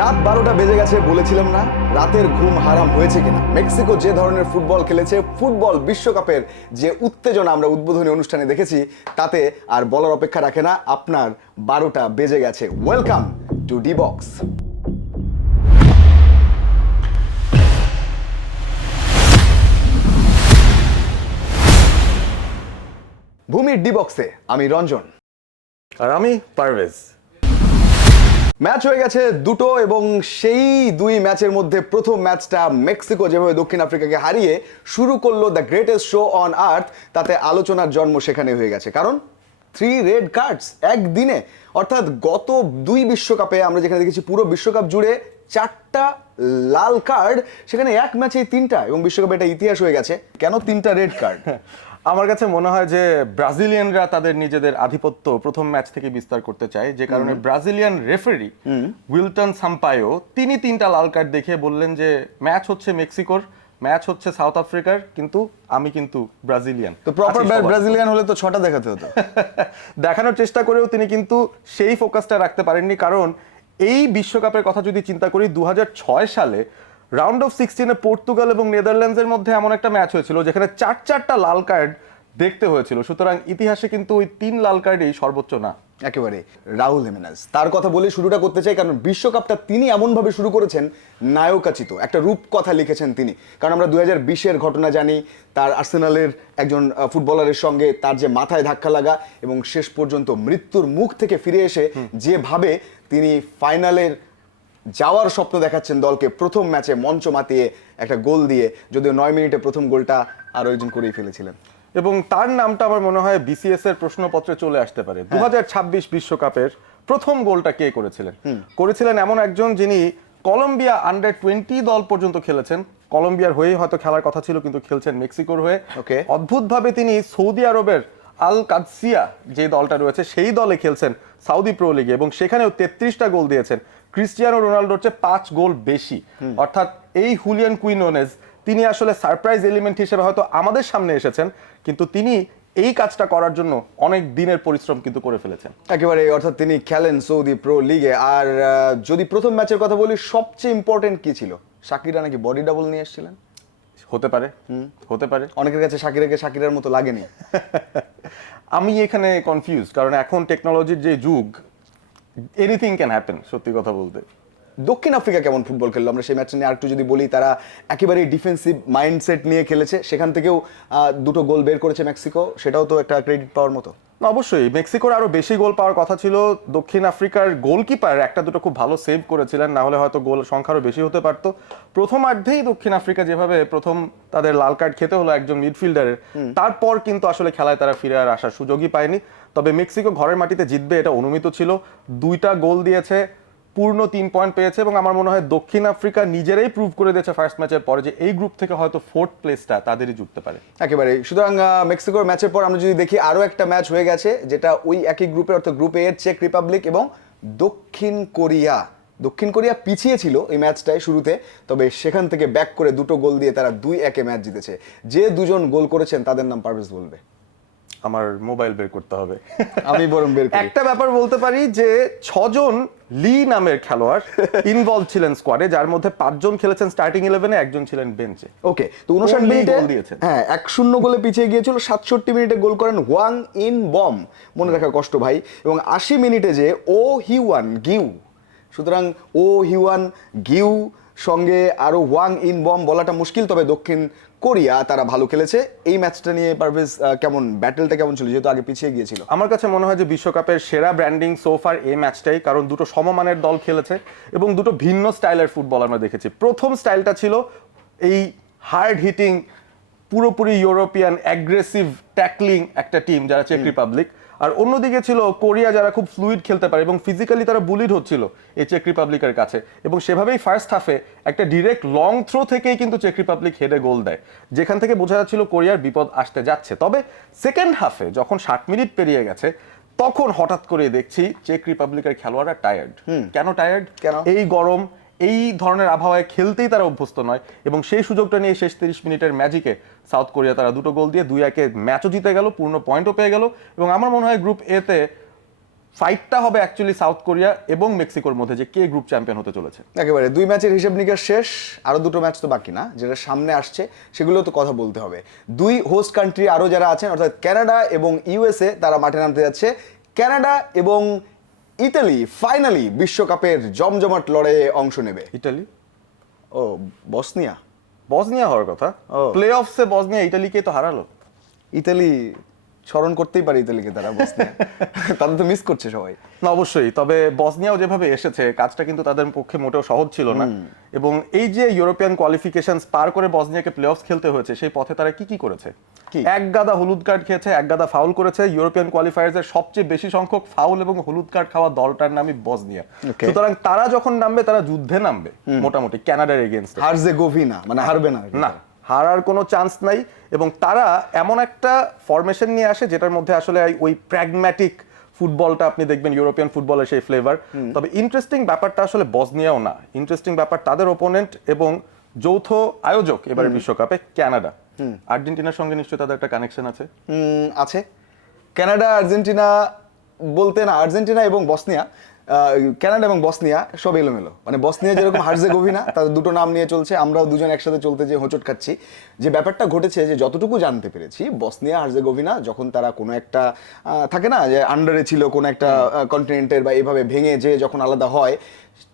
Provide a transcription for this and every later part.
রাত 12টা বেজে গেছে, বলেছিলাম না রাতের ঘুম হারাম হয়েছে কিনা। মেক্সিকো যে ধরনের ফুটবল খেলেছে, ফুটবল বিশ্বকাপের যে উত্তেজনা আমরা উদ্বোধনী অনুষ্ঠানে দেখেছি, তাতে আর বলার অপেক্ষা রাখে না। আপনার 12টা বেজে গেছে। Welcome to D box. ভূমির ডি বক্সে আমি রঞ্জন আর আমি পারভেজ। ম্যাচ হয়ে গেছে দুটো, এবং সেই দুই ম্যাচের মধ্যে প্রথম ম্যাচটা মেক্সিকো যেভাবে দক্ষিণ আফ্রিকাকে হারিয়ে শুরু করলো the greatest show on earth, তাতে আলোচনার জন্ম সেখানে হয়ে গেছে। কারণ 3 রেড কার্ডস একদিনে, অর্থাৎ গত দুই বিশ্বকাপে আমরা যেখানে দেখেছি পুরো বিশ্বকাপ জুড়ে 4টা লাল কার্ড, সেখানে এক ম্যাচেই 3টা, এবং বিশ্বকাপে এটা ইতিহাস হয়ে গেছে। কেন 3টা রেড কার্ড? আমার কাছে মনে হয় যে ব্রাজিলিয়ানরা তাদের নিজেদের আধিপত্য প্রথম ম্যাচ থেকে বিস্তার করতে চায়, যে কারণে ব্রাজিলিয়ান রেফারি উইলটন সাম্পায়ো তিনি 3টা লাল কার্ড দেখে বললেন যে ম্যাচ হচ্ছে মেক্সিকোর, ম্যাচ হচ্ছে সাউথ আফ্রিকার, কিন্তু আমি কিন্তু ব্রাজিলিয়ান। তো প্রপার ব্রাজিলিয়ান হলে তো 6টা দেখাতে হতো। দেখানোর চেষ্টা করেও তিনি কিন্তু সেই ফোকাসটা রাখতে পারেননি, কারণ এই বিশ্বকাপের কথা যদি চিন্তা করি 2006 সালে রাউন্ড অফ 16-এ পর্তুগাল এবং নেদারল্যান্ডসের মধ্যে এমন একটা ম্যাচ হয়েছিল যেখানে 4টা লাল কার্ড দেখতে হয়েছিল। সুতরাং ইতিহাসে কিন্তু ওই 3 লাল কার্ডই সর্বোচ্চ না। একেবারে রাউল হিমেনেজ, তার কথা বলে শুরুটা করতে চাই, কারণ বিশ্বকাপটা তিনি এমনভাবে শুরু করেছেন, নায়কাচিত একটা রূপকথা লিখেছেন তিনি। কারণ আমরা 2020-এর ঘটনা জানি, তার আর্সেনালের একজন ফুটবলারের সঙ্গে তার যে মাথায় ধাক্কা লাগা, এবং শেষ পর্যন্ত মৃত্যুর মুখ থেকে ফিরে এসে যেভাবে তিনি ফাইনালের যাওয়ার স্বপ্ন দেখাচ্ছেন দলকে, প্রথম ম্যাচে মঞ্চ মাতিয়ে একটা গোল দিয়ে, যদিও 9 মিনিটে প্রথম গোলটা আরো একজন করেই ফেলেছিলেন। এবং তার নামটা আমার মনে হয় বিসিএস এর প্রশ্নপত্রে চলে আসতে পারে। 2026 বিশ্বকাপের প্রথম গোলটা কে করেছিলেন এমন একজন যিনি কলম্বিয়া আন্ডার 20 দল পর্যন্ত খেলেছেন। কলম্বিয়ার হয়েই হয়তো খেলার কথা ছিল, কিন্তু খেলছেন মেক্সিকোর হয়ে। অদ্ভুতভাবে তিনি সৌদি আরবের আল কাদসিয়া যে দলটা রয়েছে সেই দলে খেলছেন সাউদি প্রো লিগে, এবং সেখানেও 33টা গোল দিয়েছেন। ক্রিস্টিয়ানো রোনাল্ডোর চেয়ে 5 গোল বেশি। অর্থাৎ এই হুলিয়ান কুইনোনেজ তিনি আসলে সারপ্রাইজ এলিমেন্ট হিসেবে হয়তো আমাদের সামনে এসেছেন, কিন্তু তিনি এই কাজটা করার জন্য অনেক দিনের পরিশ্রম কিন্তু করে ফেলেছেন। একেবারে, অর্থাৎ তিনি খেলেন সৌদি প্রো লিগে। আর যদি প্রথম ম্যাচের কথা বলি, সবচেয়ে ইম্পর্টেন্ট কি ছিল? শাকিরা নাকি বডি ডাবল নিয়ে এসেছিলেন? হতে পারে, হতে পারে। অনেকের কাছে শাকিরাকে শাকিরার মতো লাগেনি। আমি এখানে কনফিউজ, কারণ এখন টেকনোলজির যে যুগ, এনিথিং ক্যান হ্যাপেন। সত্যি কথা বলতে দক্ষিণ আফ্রিকা কেমন ফুটবল খেললো আমরা সেই ম্যাচটা নিয়ে আরেকটু যদি বলি, তারা একেবারেই ডিফেন্সিভ মাইন্ডসেট নিয়ে খেলেছে, সেখান থেকেও 2টো গোল বের করেছে মেক্সিকো, সেটাও তো একটা ক্রেডিট পাওয়ার মতো। অবশ্যই মেক্সিকোর আরো বেশি গোল পাওয়ার কথা ছিল। দক্ষিণ আফ্রিকার গোলকিপার একটা দুটো খুব ভালো সেভ করেছিলেন, না হলে হয়তো গোল সংখ্যা আরো বেশি হতে পারতো। প্রথমার্ধেই দক্ষিণ আফ্রিকা যেভাবে প্রথম তাদের লাল কার্ড খেতে হলো একজন মিডফিল্ডারের, তারপর কিন্তু আসলে খেলায় তারা ফিরে আর আসার সুযোগই পায়নি। তবে মেক্সিকো ঘরের মাটিতে জিতবে এটা অনুমিত ছিল। 2টা গোল দিয়েছে, পূর্ণ 3 পয়েন্ট পেয়েছে, এবং আমার মনে হয় দক্ষিণ আফ্রিকা নিজেরাই প্রুভ করে দিয়েছে ফার্স্ট ম্যাচের পরে যে এই গ্রুপ থেকে হয়তো 4th প্লেসটা তাদেরই জুটতে পারে। একেবারে। সুতরাং মেক্সিকোর ম্যাচের পর আমরা যদি দেখি, আরো একটা ম্যাচ হয়ে গেছে, যেটা ওই একই গ্রুপে, অর্থাৎ গ্রুপ এ এর চেক রিপাবলিক এবং দক্ষিণ কোরিয়া। দক্ষিণ কোরিয়া পিছিয়ে ছিল এই ম্যাচটায় শুরুতে, তবে সেখান থেকে ব্যাক করে 2টো গোল দিয়ে তারা 2-1 ম্যাচ জিতেছে। যে দুজন গোল করেছেন তাদের নাম পারভেজ বলবে। আমার মোবাইল বের করতে হবে, আমি বরং বের করি। একটা ব্যাপার বলতে পারি যে 6 জন লি নামের খেলোয়াড় ইনভলভ ছিলেন স্কোয়াডে, যার মধ্যে 5 জন খেলেছেন স্টার্টিং 11-এ, একজন ছিলেন বেঞ্চে। ওকে, তো 59 মিনিটে গোল দিয়েছেন। হ্যাঁ, 1-0 গোলে পিছিয়ে গিয়েছিল, 67 মিনিটে গোল করেন ওয়াং ইন বম, মনে রাখা কষ্ট ভাই। এবং 80 মিনিটে যে ও হিওয়ান গিউ, সুতরাং ও হিওয়ান গিউ সঙ্গে আরো ওয়াং ইন বম বলাটা মুশকিল। তবে দক্ষিণ কোরিয়া তারা ভালো খেলেছে। এই ম্যাচটা নিয়ে পারভেজ কেমন, ব্যাটেলটা কেমন ছিল, যেহেতু আগে পিছিয়ে গিয়েছিল? আমার কাছে মনে হয় যে বিশ্বকাপের সেরা ব্র্যান্ডিং সোফার এই ম্যাচটাই, কারণ 2টো সমমানের দল খেলেছে এবং 2টো ভিন্ন স্টাইলের ফুটবল আমরা দেখেছি। প্রথম স্টাইলটা ছিল এই হার্ড হিটিং, পুরোপুরি ইউরোপিয়ান অ্যাগ্রেসিভ ট্যাকলিং একটা টিম যারা চেক রিপাবলিক, আর অন্যদিকে ছিল কোরিয়া যারা খুব ফ্লুইড খেলতে পারে এবং ফিজিক্যালি তারা বুলিড হচ্ছিল এই চেক রিপাবলিকের কাছে। এবং সেভাবেই ফার্স্ট হাফে একটা ডিরেক্ট লং থ্রো থেকেই কিন্তু চেক রিপাবলিক হেডে গোল দেয়, যেখান থেকে বোঝা যাচ্ছিল কোরিয়ার বিপদ আসতে যাচ্ছে। তবে সেকেন্ড হাফে যখন 60 মিনিট পেরিয়ে গেছে, তখন হঠাৎ করে দেখছি চেক রিপাবলিকের খেলোয়াড়রা টায়ার্ড। কেন টায়ার্ড? এই গরম, এই ধরনের আবহাওয়ায় খেলতেই তারা অভ্যস্ত নয়, এবং সেই সুযোগটা নিয়ে শেষ 30 মিনিটের ম্যাজিকে সাউথ কোরিয়া তারা 2টো গোল দিয়ে 2-1 ম্যাচও জিতে গেল, পূর্ণ পয়েন্টও পেয়ে গেল। এবং আমার মনে হয় গ্রুপ এ তে ফাইটটা হবে অ্যাকচুয়ালি সাউথ কোরিয়া এবং মেক্সিকোর মধ্যে যে কে গ্রুপ চ্যাম্পিয়ন হতে চলেছে। একেবারে 2 ম্যাচের হিসেব নিকেশ শেষ, আরো 2টো ম্যাচ তো বাকি না, যেটা সামনে আসছে সেগুলো তো কথা বলতে হবে। 2 হোস্ট কান্ট্রি আরো যারা আছেন অর্থাৎ কানাডা এবং ইউএসএ তারা মাঠে নামতে যাচ্ছে। কানাডা এবং ইতালি ফাইনালি বিশ্বকাপের জমজমাট লড়াইয়ে অংশ নেবে। ইতালি ও বসনিয়া বসনিয়া হওয়ার কথা, ও। প্লে অফসে বসনিয়া ইতালিকে তো হারালো। ইতালি স্মরণ করতেই পারে ইতালিকে, তারা বসনিয়া তাদের তো মিস করছে সবাই। না অবশ্যই, তবে বসনিয়াও যেভাবে এসেছে কাজটা কিন্তু তাদের পক্ষে মোটেও সহজ ছিল না। এবং এই যে ইউরোপিয়ান কোয়ালিফিকেশনস পার করে বসনিয়াকে প্লে অফস খেলতে হয়েছে, সেই পথে তারা কি কি করেছে? কি? এক গাদা হলুদ কার্ড খেয়েছে, এক গাদা ফাউল করেছে। ইউরোপিয়ান কোয়ালিফায়ার্সের সবচেয়ে বেশি সংখ্যক ফাউল এবং হলুদ কার্ড খাওয়া দলটার নামই বসনিয়া। Okay. সুতরাং তারা যখন নামবে তারা যুদ্ধে নামবে মোটামুটি কানাডার এগেইনস্টে। হার্জেগোভিনা মানে হারবে না না, হারার কোনো চান্স নাই। এবং তারা এমন একটা ফরমেশন নিয়ে আসে যেটার মধ্যে আসলে ওই প্র্যাগম্যাটিক ফুটবলটা আপনি দেখবেন ইউরোপিয়ান ফুটবলের সেই ফ্লেভার। তবে ইন্টারেস্টিং ব্যাপারটা আসলে বসনিয়াও না, ইন্টারেস্টিং ব্যাপার তাদের ওপোনেন্ট এবং যৌথ আয়োজক এবারে বিশ্বকাপে কানাডা। আর্জেন্টিনার সঙ্গে নিশ্চয়ই তাদের একটা কানেকশন আছে। আছে। কানাডা আর্জেন্টিনা বলতে না, আর্জেন্টিনা এবং বসনিয়া, কানাডা এবং বসনিয়া সব এলোমেলো। মানে বসনিয়া যেরকম হার্জেগোভিনা, তাদের দুটো নাম নিয়ে চলছে, আমরাও দুজন একসাথে চলতে যে হোঁচট খাচ্ছি। যে ব্যাপারটা ঘটেছে, যে যতটুকু জানতে পেরেছি, বসনিয়া হার্জেগোভিনা যখন তারা কোনো একটা থাকে না যে আন্ডারে ছিল কোনো একটা কন্টিনেন্টের বা এভাবে ভেঙে যে যখন আলাদা হয়,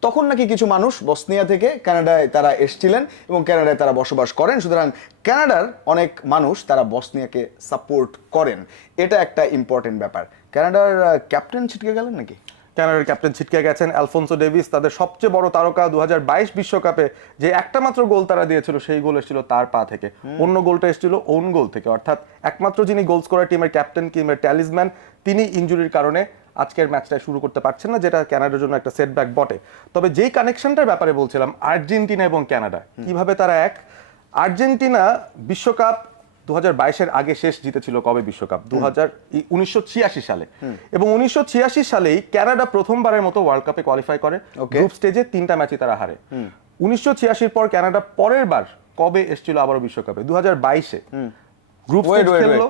তখন নাকি কিছু মানুষ বসনিয়া থেকে কানাডায় তারা এসেছিলেন এবং কানাডায় তারা বসবাস করেন। সুতরাং কানাডার অনেক মানুষ তারা বসনিয়াকে সাপোর্ট করেন, এটা একটা ইম্পর্টেন্ট ব্যাপার। কানাডার ক্যাপ্টেন ছিটকে গেলেন নাকি? কানাডার ক্যাপ্টেন ছিটকে গেছেন অ্যালফোনসো ডেভিস, তাদের সবচেয়ে বড় তারকা। 2022 বিশ্বকাপে যে একটা মাত্র গোল তারা দিয়েছিল, সেই গোল এসেছিল তার পা থেকে। অন্য গোলটা এসেছিল ওন গোল থেকে। অর্থাৎ একমাত্র যিনি গোল স্কোরার টিমের ক্যাপ্টেন কিংবা ট্যালিসম্যান, তিনি ইনজুরির কারণে আজকের ম্যাচটা শুরু করতে পারছেন না, যেটা কানাডার জন্য একটা সেটব্যাক বটে। তবে যেই কানেকশনটার ব্যাপারে বলছিলাম, আর্জেন্টিনা এবং কানাডা কিভাবে তারা এক। আর্জেন্টিনা বিশ্বকাপ 2022-এর আগে শেষ জিতেছিল কবে বিশ্বকাপ? 1986 সালে। এবং 1986 সালেই কানাডা প্রথমবারের মতো ওয়ার্ল্ড কাপে কোয়ালিফাই করে। গ্রুপ স্টেজে 3টা ম্যাচই তারা হারে। 1986 পর কানাডা পরের বার কবে এসেছিল আবারও বিশ্বকাপে? 2022-এ গ্রুপ স্টেজ খেললো।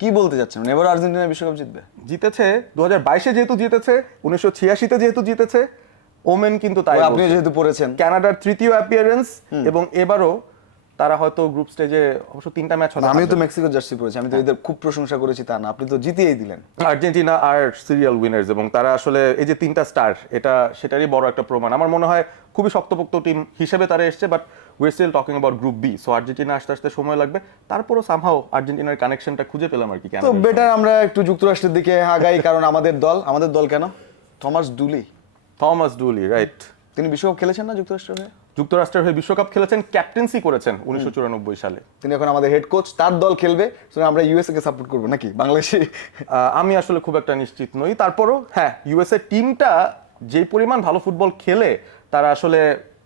কি বলতে যাচ্ছেন, এবার আর্জেন্টিনা বিশ্বকাপ জিতবে? জিতেছে 2022-এ, যেহেতু জিতেছে 1986-তে যেহেতু জিতেছে, ওমেন কিন্তু তাই আপনি বলছে। যেহেতু পড়েছেন, কানাডার তৃতীয় অ্যাপিয়ারেন্স এবং এবারও তারা হয়তো গ্রুপ স্টেজে অবশ্য 3টা ম্যাচ হবে। আমিও তো মেক্সিকো জার্সি পড়েছি, আমি তো এদের খুব প্রশংসা করেছি তা না, আপনি তো জিতিয়েই দিলেন। আর্জেন্টিনা আর সিরিয়াল উইনার্স, এবং তারা আসলে এই যে 3টা স্টার, এটা সেটারই বড় একটা প্রমাণ। আমার মনে হয় খুবই শক্তপোক্ত টিম হিসেবে তারা এসছে, but we still talking about group B. So Argentina আসতে আসতে সময় লাগবে, তারপরও সামহাও আর্জেন্টিনার কানেকশনটা খুঁজে পেলাম আর কি। তো বেটার আমরা একটু যুক্তরাষ্ট্রের দিকে আগাই, কারণ আমাদের দল কেন, থমাস ডুলি, রাইট, তিনি বিশ্বকাপ খেলেছেন না যুক্তরাষ্ট্রের হয়ে? যুক্তরাষ্ট্রের হয়ে বিশ্বকাপ খেলেছেন, ক্যাপ্টেন্সি করেছেন 1994 সালে। তিনি এখন আমাদের হেড কোচ, তার দল খেলবে, সুতরাং আমরা ইউএসএ কে সাপোর্ট করবো নাকি বাংলাদেশে? আমি আসলে খুব একটা নিশ্চিত নই। তারপরও হ্যাঁ, ইউএসএ টিমটা যে পরিমাণ ভালো ফুটবল খেলে, তারা আসলে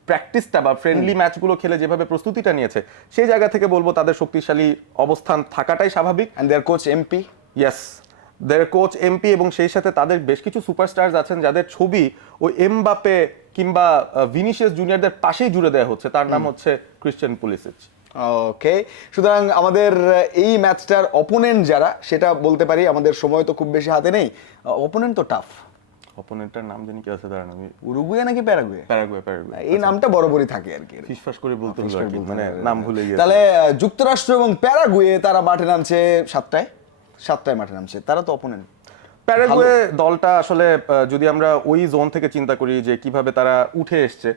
প্র্যাকটিসটা বা ফ্রেন্ডলি ম্যাচগুলো খেলে যেভাবে প্রস্তুতিটা নিয়েছে, সেই জায়গা থেকে বলবো তাদের শক্তিশালী অবস্থান থাকাটাই স্বাভাবিক। And their coach MP, yes, their coach MP, এবং সেই সাথে তাদের বেশ কিছু সুপারস্টারস আছেন যাদের ছবি ওই এমবাপে কিংবা ভিনিসিয়াস জুনিয়রদের পাশেই জুড়ে দেওয়া হচ্ছে। তার নাম হচ্ছে ক্রিশ্চিয়ান পুলিসিচ। ওকে, সুতরাং আমাদের এই ম্যাচটার অপোনেন্ট যারা, সেটা বলতে পারি, আমাদের সময় তো খুব বেশি হাতে নেই। অপোনেন্ট তো টাফ। অপোনেন্টের নাম জানি কি আছে, দাঁড়ান আমি, উরুগুয়ে নাকি প্যারাগুয়ে? প্যারাগুয়ে। এই নামটা বরাবরই থাকে আর কি, ফিসফাস করে বলতে হলো আর কি, মানে নাম ভুলে গিয়েছি। তাহলে যুক্তরাষ্ট্র এবং প্যারাগুয়ে তারা মাঠে নামছে 7টায় মাঠে নামছে, তারা তো অপোনেন্ট। প্যারাগুয়ে দলটা আসলে যদি আমরা ওই জোন থেকে চিন্তা করি যে কিভাবে তারা উঠে এসছে,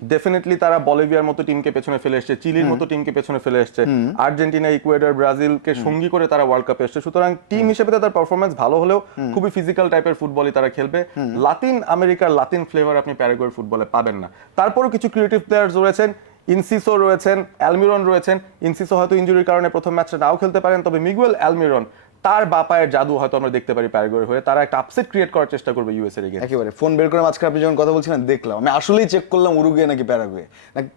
ডেফিনেটলি তারা বলিভিয়ার মতো টিমকে পেছনে ফেলে এসছে, চিলির মতো টিমকে পেছনে ফেলে এসছে, আর্জেন্টিনা, ইকুয়েডর, ব্রাজিলকে সঙ্গী করে তারা ওয়ার্ল্ড কাপে এসছে। সুতরাং টিম হিসেবে তাদের পারফরমেন্স ভালো হলেও খুবই ফিজিক্যাল টাইপের ফুটবলই তারা খেলবে। লাতিন আমেরিকার লাতিন ফ্লেভার আপনি প্যারাগুয়ের ফুটবলে পাবেন না। তারপরও কিছু ক্রিয়েটিভ প্লেয়ার্স রয়েছেন, ইনসিসো রয়েছেন, অ্যালমিরন রয়েছেন। ইনসিসো হয়তো ইনজুরির কারণে প্রথম ম্যাচটা নাও খেলতে পারেন, তবে মিগুয়েল অ্যালমিরন, তার বাপায়ের জাদু হয়তো আমরা দেখতে পারি প্যারাগুয়ের হয়ে। তারা একটা আপসেট ক্রিয়েট করার চেষ্টা করবে ইউএস এর এগেইনস্ট। একেবারে ফোন বের করে মাঝখানে আপনি যখন কথা বলছিলেন দেখলাম, আমি আসলেই চেক করলাম উরুগুয়ে নাকি প্যারাগুয়ে।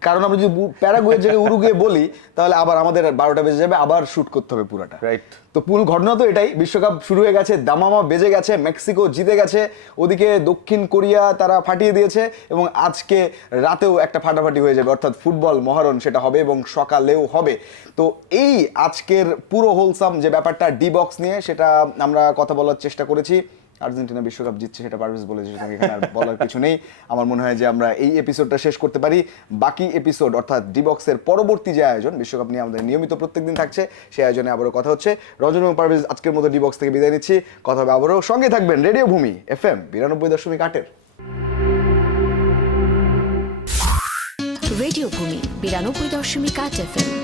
কারণ আমরা যদি প্যারাগুয়ের জায়গায় উরুগুয়ে বলি, তাহলে আবার আমাদের 12টা বেজে যাবে, আবার শুট করতে হবে পুরাটা। রাইট। তো পুল ঘটনা তো এটাই, বিশ্বকাপ শুরু হয়ে গেছে, দামামা বেজে গেছে, মেক্সিকো জিতে গেছে, ওদিকে দক্ষিণ কোরিয়া তারা ফাটিয়ে দিয়েছে, এবং আজকে রাতেও একটা ফাটাফাটি হয়ে যাবে, অর্থাৎ ফুটবল মহারণ সেটা হবে এবং সকালেও হবে। তো এই আজকের পুরো হোলসাম যে ব্যাপারটা ডি বক্স নিয়ে, সেটা আমরা কথা বলার চেষ্টা করেছি আর্জেন্টিনা বিশ্বকাপ জিতছে সেটা পারভেজ বলেছে, সুতরাং এখানে আর বলার কিছু নেই। আমার মনে হয় যে আমরা এই এপিসোডটা শেষ করতে পারি। বাকি এপিসোড অর্থাৎ ডি বক্সের পরবর্তী যে আয়োজন বিশ্বকাপ নিয়ে আমাদের নিয়মিত প্রত্যেকদিন থাকছে, সেই আয়োজনে আবারও কথা হচ্ছে। রঞ্জন এবং পারভেজ আজকের মতো ডি বক্স থেকে বিদায় নিচ্ছি। কথা হবে আবারও, সঙ্গে থাকবেন রেডিও ভূমি FM 92.8। রেডিও ভূমি 92.8 FM।